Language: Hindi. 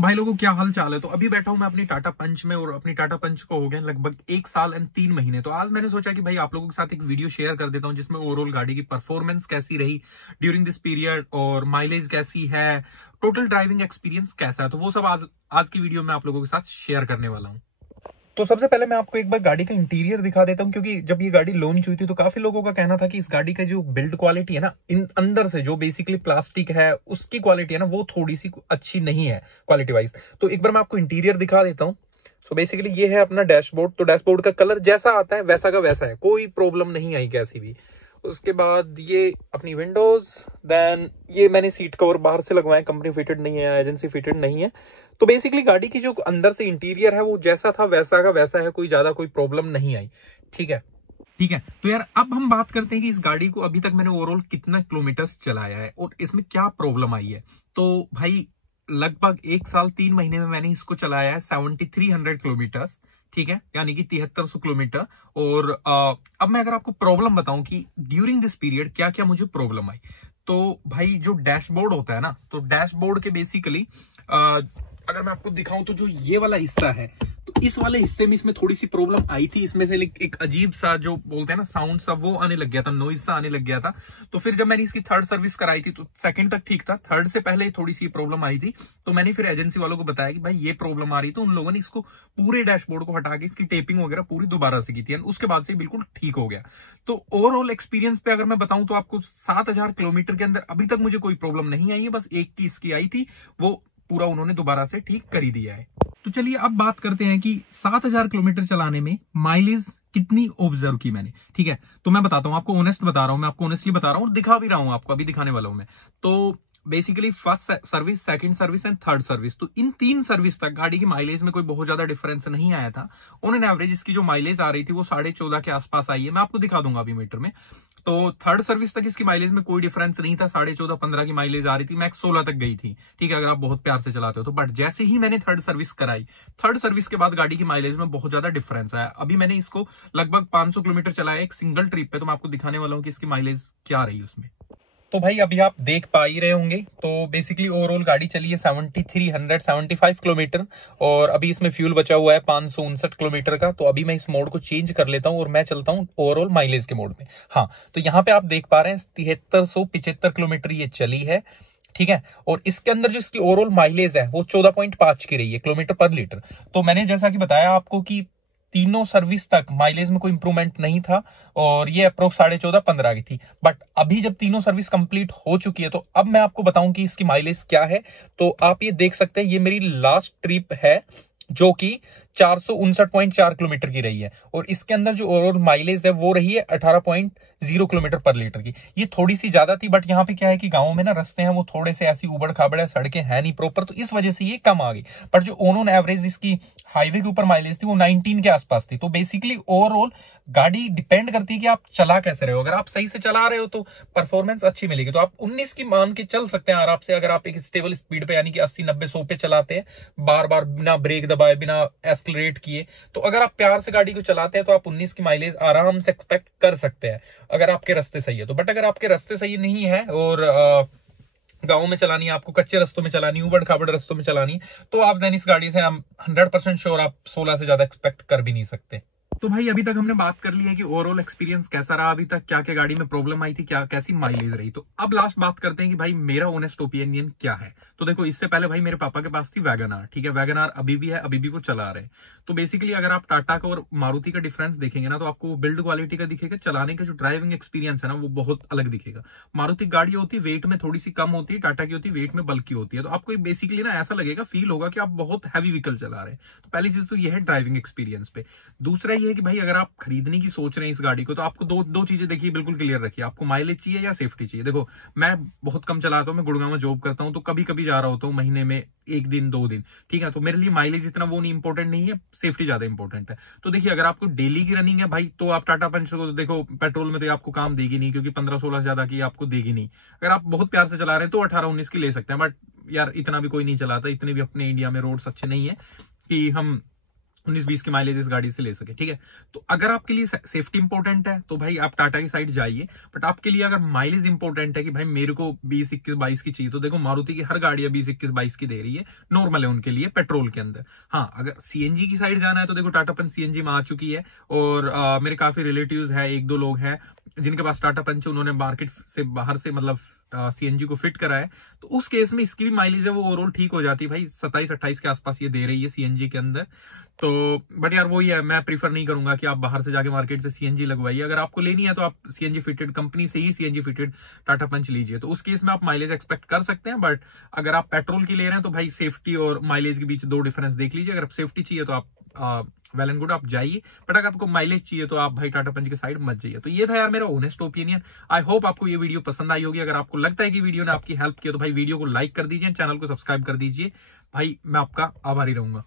तो भाई लोगों क्या हाल चाल है। तो अभी बैठा हूं मैं अपनी टाटा पंच में और अपनी टाटा पंच को हो गए लगभग 1 साल एंड 3 महीने। तो आज मैंने सोचा कि भाई आप लोगों के साथ एक वीडियो शेयर कर देता हूं जिसमें ओवरऑल गाड़ी की परफॉर्मेंस कैसी रही ड्यूरिंग दिस पीरियड और माइलेज कैसी है, टोटल ड्राइविंग एक्सपीरियंस कैसा है। तो वो सब आज की वीडियो में आप लोगों के साथ शेयर करने वाला हूं। तो सबसे पहले मैं आपको एक बार गाड़ी का इंटीरियर दिखा देता हूं, क्योंकि जब ये गाड़ी लॉन्च हुई थी तो काफी लोगों का कहना था कि इस गाड़ी का जो बिल्ड क्वालिटी है ना, इन अंदर से जो बेसिकली प्लास्टिक है उसकी क्वालिटी है ना, वो थोड़ी सी अच्छी नहीं है क्वालिटी वाइज। तो एक बार मैं आपको इंटीरियर दिखा देता हूं। सो बेसिकली ये है अपना डैशबोर्ड। तो डैशबोर्ड का कलर जैसा आता है वैसा का वैसा है, कोई प्रॉब्लम नहीं आई कैसी भी। उसके बाद ये अपनी विंडोज, देन ये मैंने सीट कवर बाहर से लगवाए, कंपनी फिटेड नहीं है, एजेंसी फिटेड नहीं है। तो बेसिकली गाड़ी की जो अंदर से इंटीरियर है वो जैसा था वैसा का वैसा है, कोई ज्यादा कोई प्रॉब्लम नहीं आई। ठीक है। तो यार अब हम बात करते हैं कि इस गाड़ी को अभी तक मैंने ओवरऑल कितना किलोमीटर्स चलाया है और इसमें क्या प्रॉब्लम आई है। तो भाई लगभग 1 साल 3 महीने में मैंने इसको चलाया है 7300 किलोमीटर्स, ठीक है, यानी कि 7300 किलोमीटर। और अब मैं अगर आपको प्रॉब्लम बताऊं कि ड्यूरिंग दिस पीरियड क्या क्या मुझे प्रॉब्लम आई, तो भाई जो डैशबोर्ड होता है ना, तो डैशबोर्ड के बेसिकली अगर मैं आपको दिखाऊं तो जो ये वाला हिस्सा है, तो इस वाले हिस्से में इसमें थोड़ी सी प्रॉब्लम आई थी। इसमें से एक अजीब सा जो बोलते हैं ना साउंड सा, वो आने लग गया था, नॉइज सा आने लग गया था। तो फिर जब मैंने इसकी थर्ड सर्विस कराई थी तो सेकंड तक ठीक था, थर्ड से पहले थोड़ी सी प्रॉब्लम आई थी। तो मैंने फिर एजेंसी वालों को बताया कि भाई ये प्रॉब्लम आ रही, तो उन लोगों ने इसको पूरे डैशबोर्ड को हटा के इसकी टेपिंग वगैरह पूरी दोबारा से की थी, उसके बाद से बिल्कुल ठीक हो गया। तो ओवरऑल एक्सपीरियंस पे अगर मैं बताऊं तो आपको 7000 किलोमीटर के अंदर अभी तक मुझे कोई प्रॉब्लम नहीं आई है, बस एक की इसकी आई थी, वो पूरा उन्होंने दोबारा से ठीक कर ही दिया है। तो चलिए अब बात करते हैं कि 7000 किलोमीटर चलाने में माइलेज कितनी ऑब्जर्व की मैंने। ठीक है, तो मैं बताता हूं आपको, ऑनेस्ट बता रहा हूं, मैं आपको ऑनेस्टली बता रहा हूं और दिखा भी रहा हूं आपको, अभी दिखाने वाला हूं मैं। तो basically first service, second service and third service, तो इन 3 सर्विस तक गाड़ी की माइलेज में कोई बहुत ज्यादा डिफरेंस नहीं आया था। ऑन एन एवरेज इसकी जो माइलेज आ रही थी वो 14.5 के आसपास आई है। मैं आपको दिखा दूंगा अभी मीटर में। तो थर्ड सर्विस तक इसकी माइलेज में कोई डिफरेंस नहीं था, 14.5 15 की माइलेज आ रही थी, मैक्स 16 तक गई थी। ठीक है, अगर आप बहुत प्यार से चलाते हो तो। बट जैसे ही मैंने थर्ड सर्विस कराई, थर्ड सर्विस के बाद गाड़ी की माइलेज में बहुत ज्यादा डिफरेंस आया। अभी मैंने इसको लगभग 500 किलोमीटर चलाया एक सिंगल ट्रिप पे, तो मैं आपको दिखाने वाला हूं कि इसकी माइलेज क्या रही उसमें। तो भाई अभी आप देख पा ही रहे होंगे, तो बेसिकली ओवरऑल गाड़ी चली है 7375 किलोमीटर और अभी इसमें फ्यूल बचा हुआ है 559 किलोमीटर का। तो अभी मैं इस मोड को चेंज कर लेता हूं और मैं चलता हूं ओवरऑल माइलेज के मोड में। हाँ, तो यहाँ पे आप देख पा रहे हैं 7375 किलोमीटर ये चली है। ठीक है, और इसके अंदर जो इसकी ओवरऑल माइलेज है वो 14.5 की रही है किलोमीटर पर लीटर। तो मैंने जैसा कि बताया आपको कि तीनों सर्विस तक माइलेज में कोई इंप्रूवमेंट नहीं था और ये अप्रोक्स 14.5 15 की थी। बट अभी जब तीनों सर्विस कंप्लीट हो चुकी है तो अब मैं आपको बताऊं कि इसकी माइलेज क्या है। तो आप ये देख सकते हैं, ये मेरी लास्ट ट्रिप है जो कि 459.4 किलोमीटर की रही है और इसके अंदर जो ओवरऑल माइलेज है वो रही है 18.0 किलोमीटर पर लीटर की। ये थोड़ी सी ज्यादा थी, बट यहाँ पे क्या है कि गांव में ना रास्ते हैं वो थोड़े से ऐसी उबड़ खाबड़ है, सड़कें हैं नहीं प्रॉपर, तो इस वजह से ये कम आ गई। पर जो ऑन एवरेज इसकी हाईवे के ऊपर माइलेज थी वो 19 के आसपास थी। तो बेसिकली ओवरऑल गाड़ी डिपेंड करती है कि आप चला कैसे रहे हो। अगर आप सही से चला रहे हो तो परफॉर्मेंस अच्छी मिलेगी। तो आप 19 की मान के चल सकते हैं आराम से, अगर आप एक स्टेबल स्पीड पे यानी कि 80 90 100 पे चलाते हैं, बार बार बिना ब्रेक दबाए, बिना एक्सीलरेट किए। तो अगर आप प्यार से गाड़ी को चलाते हैं तो आप 19 की माइलेज आराम से एक्सपेक्ट कर सकते हैं, अगर आपके रास्ते सही है तो। बट अगर आपके रास्ते सही नहीं है और गांव में चलानी है, आपको कच्चे रास्तों में चलानी है, उबड़ खाबड़ रास्तों में चलानी है, तो आप देन इस गाड़ी से हम 100% श्योर आप 16 से ज्यादा एक्सपेक्ट कर भी नहीं सकते। तो भाई अभी तक हमने बात कर ली है कि ओवरऑल एक्सपीरियंस कैसा रहा, अभी तक क्या क्या गाड़ी में प्रॉब्लम आई थी, क्या कैसी माइलेज रही। तो अब लास्ट बात करते हैं कि भाई मेरा ऑनेस्ट ओपिनियन क्या है। तो देखो, इससे पहले भाई मेरे पापा के पास थी वैगन आर। ठीक है, वैगन आर अभी भी है, अभी भी वो चला रहे हैं। तो बेसिकली अगर आप टाटा का और मारुति का डिफरेंस देखेंगे ना, तो आपको बिल्ड क्वालिटी का दिखेगा, चलाने का जो ड्राइविंग एक्सपीरियंस है ना वो बहुत अलग दिखेगा। मारुति गाड़ी होती है वेट में थोड़ी सी कम होती है, टाटा की होती है वेट में बल्कि होती है। तो आपको बेसिकली ना ऐसा लगेगा, फील होगा कि आप बहुत हैवी व्हीकल चला रहे हैं। तो पहली चीज तो ये है ड्राइविंग एक्सपीरियंस पे। दूसरा ये है कि भाई अगर आप खरीदने की सोच रहे हैं इस गाड़ी को, तो आपको दो चीजें देखिए, बिल्कुल क्लियर रखिए, आपको माइलेज चाहिए या सेफ्टी चाहिए। देखो, मैं बहुत कम चलाता हूं, मैं गुड़गांव में जॉब करता हूं, तो कभी कभी जा रहा होता हूं महीने में 1 दिन 2 दिन। ठीक है, तो मेरे लिए माइलेज इतना वो नहीं इंपॉर्टेंट नहीं है, सेफ्टी ज्यादा इंपॉर्टेंट है। तो देखिए, अगर आपको डेली की रनिंग है भाई, तो आप टाटा पंच को देखो, पेट्रोल में तो आपको काम देगी नहीं, क्योंकि 15-16 ज्यादा की आपको देगी नहीं। अगर आप बहुत प्यार से चला रहे हैं तो 18-19 की ले सकते हैं। बट यार इतना भी कोई नहीं चलाता, इतने भी अपने इंडिया में रोड्स अच्छे नहीं है कि हम 19-20 की माइलेज इस गाड़ी से ले सके, ठीक है। तो अगर आपके लिए सेफ्टी इंपॉर्टेंट है तो भाई आप टाटा की साइड जाइए, बट आपके लिए अगर माइलेज इंपॉर्टेंट है कि भाई मेरे को 20, 21, 22 की चाहिए, तो देखो मारुति की हर गाड़ी 20, 21, 22 की दे रही है, नॉर्मल है उनके लिए पेट्रोल के अंदर। हाँ, अगर सीएनजी की साइड जाना है तो देखो टाटा पंच सीएनजी में आ चुकी है, और मेरे काफी रिलेटिव्स है, 1-2 लोग हैं जिनके पास टाटा पंच, उन्होंने मार्केट से बाहर से मतलब सीएनजी को फिट करा है, तो उस केस में इसकी भी माइलेज है वो ओवरऑल ठीक हो जाती है भाई, 27-28 के आसपास ये दे रही है सीएनजी के अंदर। तो बट यार वही है, मैं प्रीफर नहीं करूंगा कि आप बाहर से जाके मार्केट से सीएनजी लगवाइए। अगर आपको लेनी है तो आप सीएनजी फिटेड कंपनी से ही सीएनजी फिटेड टाटा पंच लीजिए, तो उस केस में आप माइलेज एक्सपेक्ट कर सकते हैं। बट अगर आप पेट्रोल की ले रहे हैं तो भाई सेफ्टी और माइलेज के बीच 2 डिफरेंस देख लीजिए। अगर आप सेफ्टी चाहिए तो आप वेल एंड गुड आप जाइए, बट अगर आपको माइलेज चाहिए तो आप भाई टाटा पंच के साइड मत जाइए। तो ये था यार मेरा ऑनेस्ट ओपिनियन। आई होप आपको ये वीडियो पसंद आई होगी। अगर आपको लगता है कि वीडियो ने आपकी हेल्प किया तो भाई वीडियो को लाइक कर दीजिए, चैनल को सब्सक्राइब कर दीजिए। भाई मैं आपका आभारी रहूंगा।